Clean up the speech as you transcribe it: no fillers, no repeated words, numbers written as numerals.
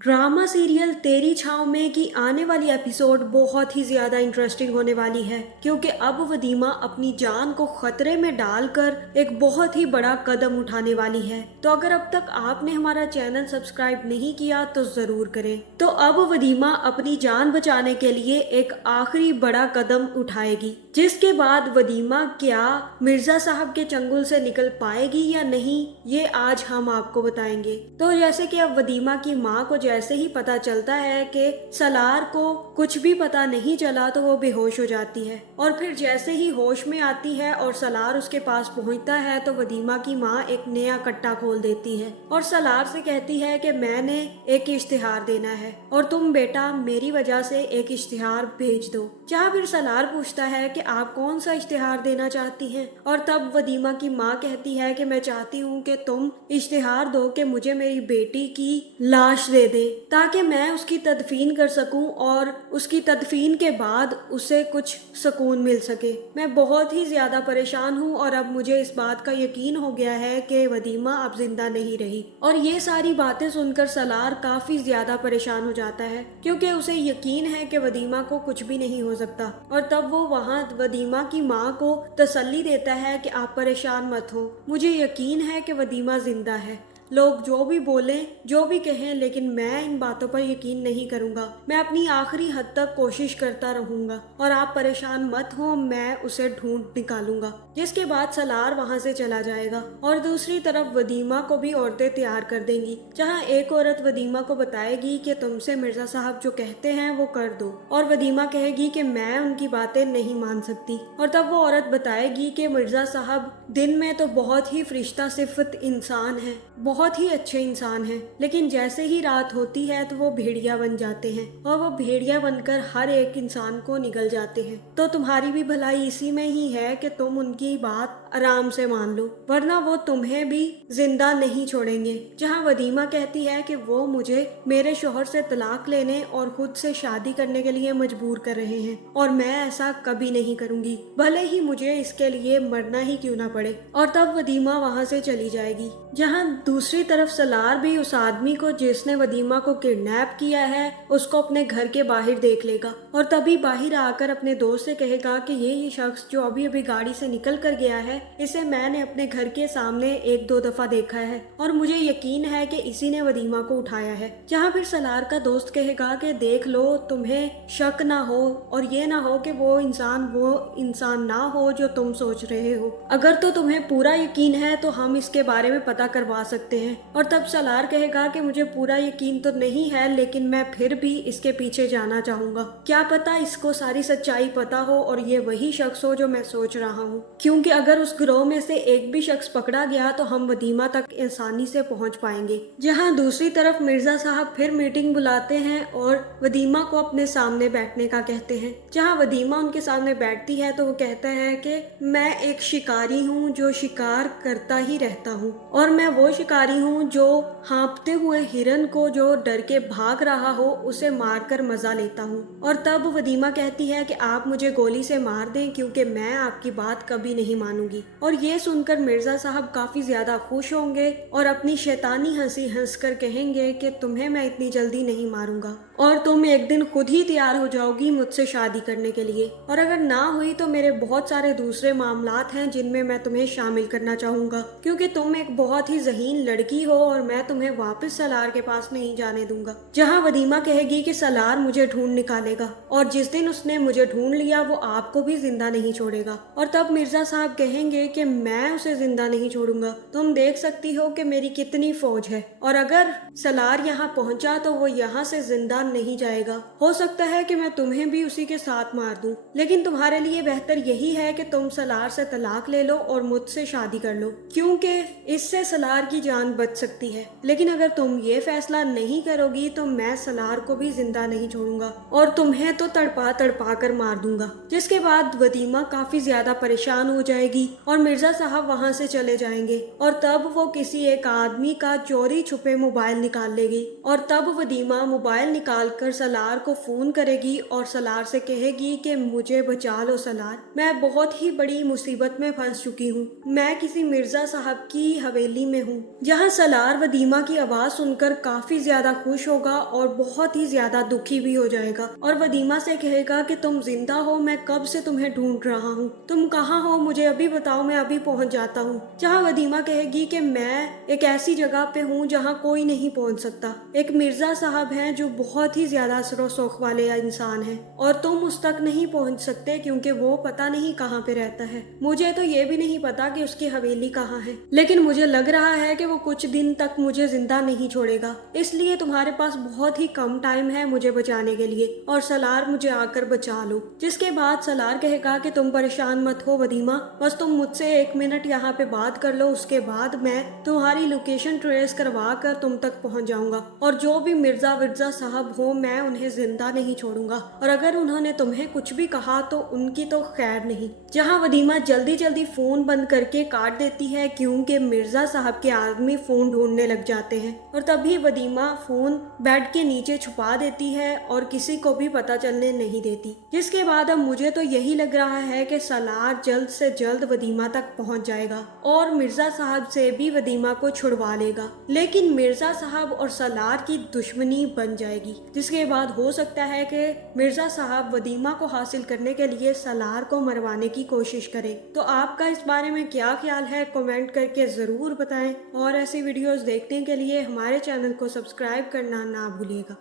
Drama serial तेरी छाँव में की आने वाली एपिसोड बहुत ही ज़्यादा इंटरेस्टिंग होने वाली है, क्योंकि अब वदीमा अपनी जान को खतरे में डालकर एक बहुत ही बड़ा कदम उठाने वाली है। तो अगर अब तक आपने हमारा चैनल सब्सक्राइब नहीं किया तो ज़रूर करें। तो अब वदीमा अपनी जान बचाने के लिए एक आखिरी बड़ा कदम उठाएगी, जिसके बाद वदीमा क्या मिर्जा साहब के चंगुल से निकल पाएगी या नहीं, ये आज हम आपको बताएंगे। तो जैसे कि अब वदीमा की माँ को जैसे ही पता चलता है कि सलार को कुछ भी पता नहीं चला तो वो बेहोश हो जाती है, और फिर जैसे ही होश में आती है और सलार उसके पास पहुंचता है तो वदीमा की माँ एक नया कट्टा खोल देती है और सलार से कहती है कि मैंने एक इश्तिहार देना है और तुम बेटा मेरी वजह से एक इश्तिहार भेज दो। जहाँ फिर सलार पूछता है कि आप कौन सा इश्तिहार देना चाहती हैं, और तब वदीमा की माँ कहती है कि मैं चाहती हूँ कि तुम इश्तिहार दो कि मुझे मेरी बेटी की लाश दे दे ताकि मैं उसकी तदफीन कर सकूं और उसकी तदफीन के बाद उसे कुछ सुकून मिल सके। मैं बहुत ही ज्यादा परेशान हूं और अब मुझे इस बात का यकीन हो गया है कि वदीमा अब जिंदा नहीं रही। और ये सारी बातें सुनकर सलार काफी ज्यादा परेशान हो जाता है, क्योंकि उसे यकीन है कि वदीमा को कुछ भी नहीं हो सकता। और तब वो वहाँ वदीमा की माँ को तसल्ली देता है कि आप परेशान मत हो, मुझे यकीन है कि वदीमा जिंदा है। लोग जो भी बोलें जो भी कहें, लेकिन मैं इन बातों पर यकीन नहीं करूंगा। मैं अपनी आखिरी हद तक कोशिश करता रहूंगा और आप परेशान मत हो, मैं उसे ढूंढ निकालूंगा। जिसके बाद सलार वहां से चला जाएगा और दूसरी तरफ वदीमा को भी औरतें तैयार कर देंगी, जहां एक औरत वदीमा को बताएगी कि तुमसे मिर्जा साहब जो कहते हैं वो कर दो, और वदीमा कहेगी कि मैं उनकी बातें नहीं मान सकती। और तब वो औरत बताएगी कि मिर्जा साहब दिन में तो बहुत ही फरिश्ता सिफत इंसान है, बहुत ही अच्छे इंसान हैं, लेकिन जैसे ही रात होती है तो वो भेड़िया बन जाते हैं और वो भेड़िया बनकर हर एक इंसान को निगल जाते हैं। तो तुम्हारी भी भलाई इसी में ही है कि तुम उनकी बात आराम से मान लो, वरना वो तुम्हें भी जिंदा नहीं छोड़ेंगे। जहाँ वदीमा कहती है कि वो मुझे मेरे शोहर से तलाक लेने और खुद से शादी करने के लिए मजबूर कर रहे हैं और मैं ऐसा कभी नहीं करूंगी, भले ही मुझे इसके लिए मरना ही क्यों ना पड़े। और तब वदीमा वहाँ से चली जाएगी। जहाँ दूसरी तरफ सलार भी उस आदमी को जिसने वदीमा को किडनैप किया है उसको अपने घर के बाहर देख लेगा और तभी बाहर आकर अपने दोस्त से कहेगा कि ये शख्स जो अभी अभी गाड़ी से निकल कर गया है, इसे मैंने अपने घर के सामने एक दो दफा देखा है और मुझे यकीन है कि इसी ने वदीमा को उठाया है। जहाँ फिर सलार का दोस्त कहेगा कि देख लो, तुम्हें शक ना हो और ये ना हो कि वो इंसान ना हो जो तुम सोच रहे हो। अगर तो तुम्हें पूरा यकीन है तो हम इसके बारे में पता करवा सकते हैं। और तब सलार कहेगा कि मुझे पूरा यकीन तो नहीं है, लेकिन मैं फिर भी इसके पीछे जाना चाहूंगा, क्या पता इसको सारी सच्चाई पता हो और ये वही शख्स हो जो मैं सोच रहा हूँ, क्योंकि अगर उस गिरोह में से एक भी शख्स पकड़ा गया तो हम वदीमा तक आसानी से पहुँच पाएंगे। जहाँ दूसरी तरफ मिर्जा साहब फिर मीटिंग बुलाते हैं और वदीमा को अपने सामने बैठने का कहते हैं। जहाँ वदीमा उनके सामने बैठती है तो वो कहता है कि मैं एक शिकारी हूँ जो शिकार करता ही रहता हूँ, और मैं वो शिकारी हूँ जो हाँफते हुए हिरन को जो डर के भाग रहा हो उसे मारकर मजा लेता हूँ। और तब वदीमा कहती है कि आप मुझे गोली से मार दें, क्योंकि मैं आपकी बात कभी नहीं मानूंगी। और ये सुनकर मिर्जा साहब काफी ज्यादा खुश होंगे और अपनी शैतानी हंसी हंसकर कहेंगे कि तुम्हें मैं इतनी जल्दी नहीं मारूंगा और तुम एक दिन खुद ही तैयार हो जाओगी मुझसे शादी करने के लिए, और अगर ना हुई तो मेरे बहुत सारे दूसरे मामलात हैं जिनमें मैं तुम्हें शामिल करना चाहूंगा, क्योंकि तुम एक बहुत ही ज़हीन लड़की हो और मैं तुम्हें वापस सलार के पास नहीं जाने दूंगा। जहां वदीमा कहेगी कि सलार मुझे ढूंढ निकालेगा और जिस दिन उसने मुझे ढूंढ लिया वो आपको भी जिंदा नहीं छोड़ेगा। और तब मिर्जा साहब कहेंगे कि मैं उसे जिंदा नहीं छोड़ूंगा, तुम देख सकती हो कि मेरी कितनी फौज है, और अगर सलार यहाँ पहुंचा तो वो यहाँ से जिंदा नहीं जाएगा। हो सकता है कि मैं तुम्हें भी उसी के साथ मार दूं, लेकिन तुम्हारे लिए बेहतर यही है कि तुम सलार से तलाक ले लो और मुझसे शादी कर लो, क्योंकि इससे सलार की जान बच सकती है। लेकिन अगर तुम ये फैसला नहीं करोगी तो मैं सलार को भी जिंदा नहीं छोड़ूंगा और तुम्हें तो तड़पा तड़पा कर मार दूंगा। जिसके बाद वदीमा काफी ज्यादा परेशान हो जाएगी और मिर्जा साहब वहाँ से चले जाएंगे और तब वो किसी एक आदमी का चोरी छुपे मोबाइल निकाल लेगी और तब वदीमा मोबाइल निकालकर सलार को फोन करेगी और सलार से कहेगी कि मुझे बचा लो सलार, मैं बहुत ही बड़ी मुसीबत में फंस चुकी हूँ। मैं किसी मिर्जा साहब की हवेली में हूँ। जहाँ सलार वदीमा की आवाज सुनकर काफी ज्यादा खुश होगा और बहुत ही ज्यादा दुखी भी हो जाएगा और वदीमा से कहेगा कि तुम जिंदा हो, मैं कब से तुम्हें ढूंढ रहा हूँ, तुम कहाँ हो, मुझे अभी बताओ, मैं अभी पहुँच जाता हूँ। जहाँ वदीमा कहेगी कि मैं एक ऐसी जगह पे हूँ जहाँ कोई नहीं पहुँच सकता। एक मिर्जा साहब हैं जो बहुत ही ज्यादा असरो शौक वाले इंसान हैं और तुम उस तक नहीं पहुँच सकते क्योंकि वो पता नहीं कहाँ पे रहता है। मुझे तो ये भी नहीं पता कि उसकी हवेली कहाँ है, लेकिन मुझे लग रहा है कि वो कुछ दिन तक मुझे जिंदा नहीं छोड़ेगा, इसलिए तुम्हारे पास बहुत ही कम टाइम है मुझे बचाने के लिए और सलार मुझे आकर बचा लो। जिसके बाद सलार कहेगा कि तुम परेशान मत हो वदीमा, बस तुम मुझसे 1 मिनट यहाँ पे बात कर लो, उसके बाद मैं तुम्हारी लोकेशन ट्रेस करवा कर तुम तक पहुँच जाऊंगा और जो भी मिर्जा विर्जा साहब हो मैं उन्हें जिंदा नहीं छोड़ूंगा और अगर उन्होंने तुम्हें कुछ भी कहा तो उनकी तो खैर नहीं। जहाँ वदीमा जल्दी जल्दी फोन बंद करके काट देती है क्योंकि मिर्जा साहब के आदमी फोन ढूंढने लग जाते हैं और तभी वदीमा फोन बेड के नीचे छुपा देती है और किसी को भी पता चलने नहीं देती। जिसके बाद अब मुझे तो यही लग रहा है कि सलार जल्द से जल्द वदीमा तक पहुंच जाएगा और मिर्जा साहब से भी वदीमा को छुड़वा लेगा, लेकिन मिर्जा साहब और सलार की दुश्मनी बन जाएगी। जिसके बाद हो सकता है कि मिर्जा साहब वदीमा को हासिल करने के लिए सलार को मरवाने की कोशिश करें। तो आपका इस बारे में क्या ख्याल है, कमेंट करके जरूर बताएं और ऐसी वीडियोस देखने के लिए हमारे चैनल को सब्सक्राइब करना ना भूलिएगा।